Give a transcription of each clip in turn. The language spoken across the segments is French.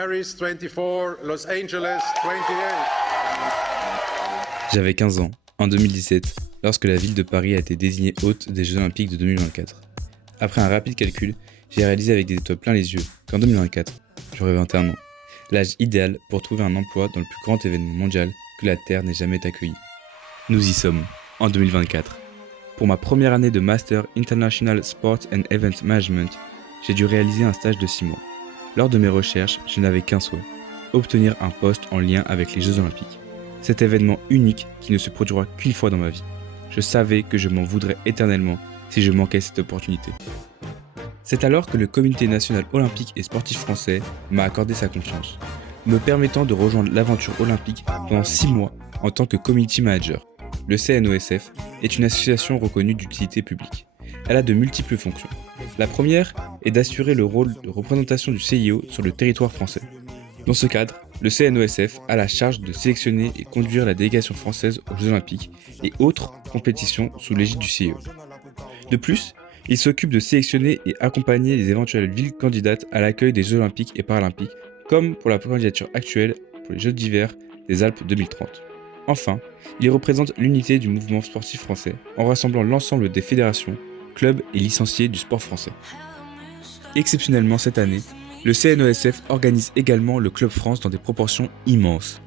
Paris 24, Los Angeles 28. J'avais 15 ans, en 2017, lorsque la ville de Paris a été désignée hôte des Jeux Olympiques de 2024. Après un rapide calcul, j'ai réalisé avec des étoiles plein les yeux qu'en 2024, j'aurais 21 ans. L'âge idéal pour trouver un emploi dans le plus grand événement mondial que la Terre n'ait jamais accueilli. Nous y sommes, en 2024. Pour ma première année de Master International Sport and Event Management, j'ai dû réaliser un stage de 6 mois. Lors de mes recherches, je n'avais qu'un souhait, obtenir un poste en lien avec les Jeux Olympiques. Cet événement unique qui ne se produira qu'une fois dans ma vie. Je savais que je m'en voudrais éternellement si je manquais cette opportunité. C'est alors que le Comité national olympique et sportif français m'a accordé sa confiance, me permettant de rejoindre l'aventure olympique pendant 6 mois en tant que Community Manager. Le CNOSF est une association reconnue d'utilité publique. Elle a de multiples fonctions. La première est d'assurer le rôle de représentation du CIO sur le territoire français. Dans ce cadre, le CNOSF a la charge de sélectionner et conduire la délégation française aux Jeux Olympiques et autres compétitions sous l'égide du CIO. De plus, il s'occupe de sélectionner et accompagner les éventuelles villes candidates à l'accueil des Jeux Olympiques et Paralympiques, comme pour la candidature actuelle pour les Jeux d'hiver des Alpes 2030. Enfin, il représente l'unité du mouvement sportif français en rassemblant l'ensemble des fédérations, clubs et licenciés du sport français. Exceptionnellement cette année, le CNOSF organise également le Club France dans des proportions immenses.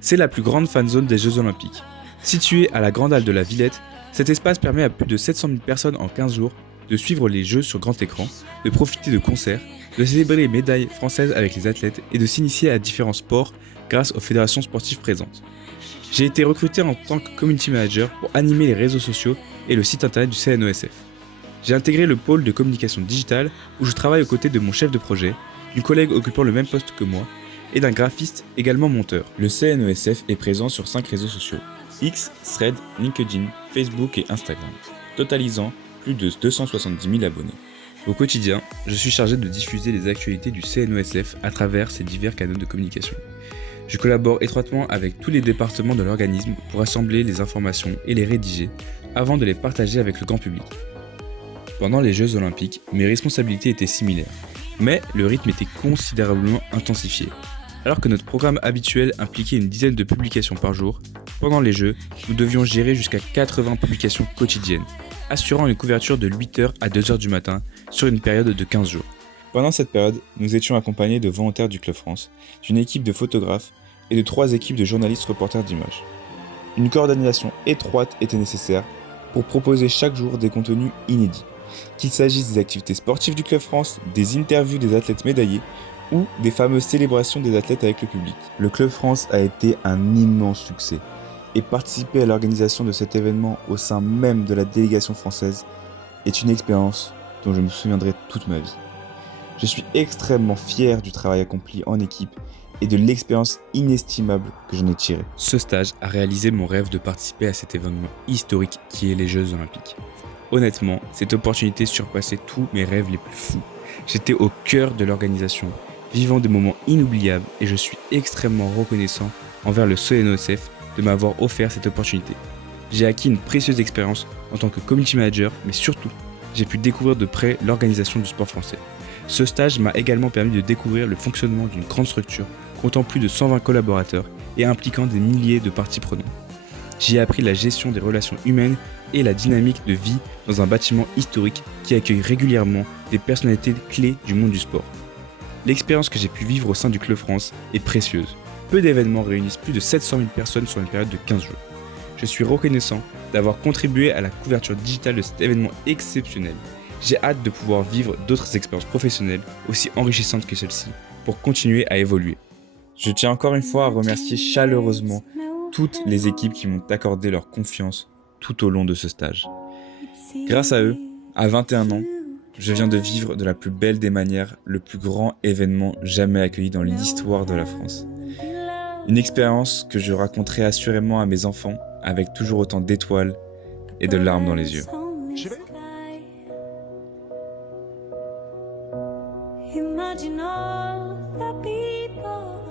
C'est la plus grande fan zone des Jeux Olympiques. Située à la Grande Halle de la Villette, cet espace permet à plus de 700 000 personnes en 15 jours de suivre les Jeux sur grand écran, de profiter de concerts, de célébrer les médailles françaises avec les athlètes et de s'initier à différents sports grâce aux fédérations sportives présentes. J'ai été recruté en tant que Community Manager pour animer les réseaux sociaux et le site internet du CNOSF. J'ai intégré le pôle de communication digitale où je travaille aux côtés de mon chef de projet, d'une collègue occupant le même poste que moi et d'un graphiste également monteur. Le CNOSF est présent sur 5 réseaux sociaux, X, Threads, LinkedIn, Facebook et Instagram, totalisant plus de 270 000 abonnés. Au quotidien, je suis chargé de diffuser les actualités du CNOSF à travers ces divers canaux de communication. Je collabore étroitement avec tous les départements de l'organisme pour assembler les informations et les rédiger avant de les partager avec le grand public. Pendant les Jeux Olympiques, mes responsabilités étaient similaires, mais le rythme était considérablement intensifié. Alors que notre programme habituel impliquait une dizaine de publications par jour, pendant les Jeux, nous devions gérer jusqu'à 80 publications quotidiennes, assurant une couverture de 8h à 2h du matin sur une période de 15 jours. Pendant cette période, nous étions accompagnés de volontaires du Club France, d'une équipe de photographes et de 3 équipes de journalistes reporters d'images. Une coordination étroite était nécessaire pour proposer chaque jour des contenus inédits, qu'il s'agisse des activités sportives du Club France, des interviews des athlètes médaillés ou des fameuses célébrations des athlètes avec le public. Le Club France a été un immense succès et participer à l'organisation de cet événement au sein même de la délégation française est une expérience dont je me souviendrai toute ma vie. Je suis extrêmement fier du travail accompli en équipe et de l'expérience inestimable que j'en ai tirée. Ce stage a réalisé mon rêve de participer à cet événement historique qui est les Jeux Olympiques. Honnêtement, cette opportunité surpassait tous mes rêves les plus fous. J'étais au cœur de l'organisation, vivant des moments inoubliables et je suis extrêmement reconnaissant envers le CNOSF de m'avoir offert cette opportunité. J'ai acquis une précieuse expérience en tant que community manager, mais surtout, j'ai pu découvrir de près l'organisation du sport français. Ce stage m'a également permis de découvrir le fonctionnement d'une grande structure comptant plus de 120 collaborateurs et impliquant des milliers de parties prenantes. J'y ai appris la gestion des relations humaines et la dynamique de vie dans un bâtiment historique qui accueille régulièrement des personnalités clés du monde du sport. L'expérience que j'ai pu vivre au sein du Club France est précieuse. Peu d'événements réunissent plus de 700 000 personnes sur une période de 15 jours. Je suis reconnaissant d'avoir contribué à la couverture digitale de cet événement exceptionnel. J'ai hâte de pouvoir vivre d'autres expériences professionnelles aussi enrichissantes que celle-ci pour continuer à évoluer. Je tiens encore une fois à remercier chaleureusement toutes les équipes qui m'ont accordé leur confiance tout au long de ce stage. Grâce à eux, à 21 ans, je viens de vivre de la plus belle des manières le plus grand événement jamais accueilli dans l'histoire de la France. Une expérience que je raconterai assurément à mes enfants avec toujours autant d'étoiles et de larmes dans les yeux. Imagine all the people